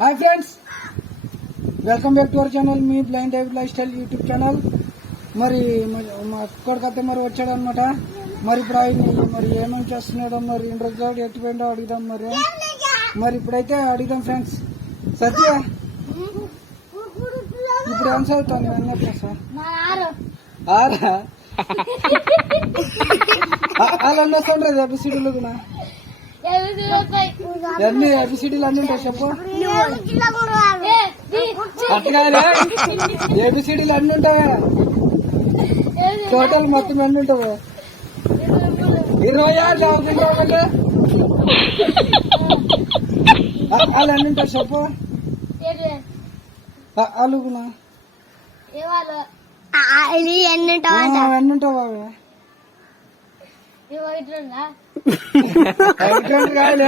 Hi friends, welcome back to our channel. Me blind David life style YouTube channel. మరి మా అక్కడికైతే మరి వచ్చాడు అనమాట. మరి ఇప్పుడు ఆయన మరి ఏమేమి చేస్తున్నాడో మరి ఇన్ని రోజులు ఎట్టిపోయిండో అడుగుదాం. మరి ఇప్పుడైతే అడుగుదాం ఫ్రెండ్స్. సత్య, ఇప్పుడు ఏం చదువుతాను అన్నప్పుడు సార్ ఆరా అలా వస్తుండ్రు ఎబిసిడీలు కూడా అన్ని ఎబిసిడీలు అన్ని ఉంటాయి చెప్పు. అట్లా ఏబిసిడీలు అన్ని ఉంటాయా? టోటల్ మొత్తం ఎన్ని ఉంటావు? 20 వాళ్ళు అన్ని ఉంటాయి చెప్పు. అలుగునా ఎన్ని ఉంటావు? ఎన్ని ఉంటావు అవి? కాదు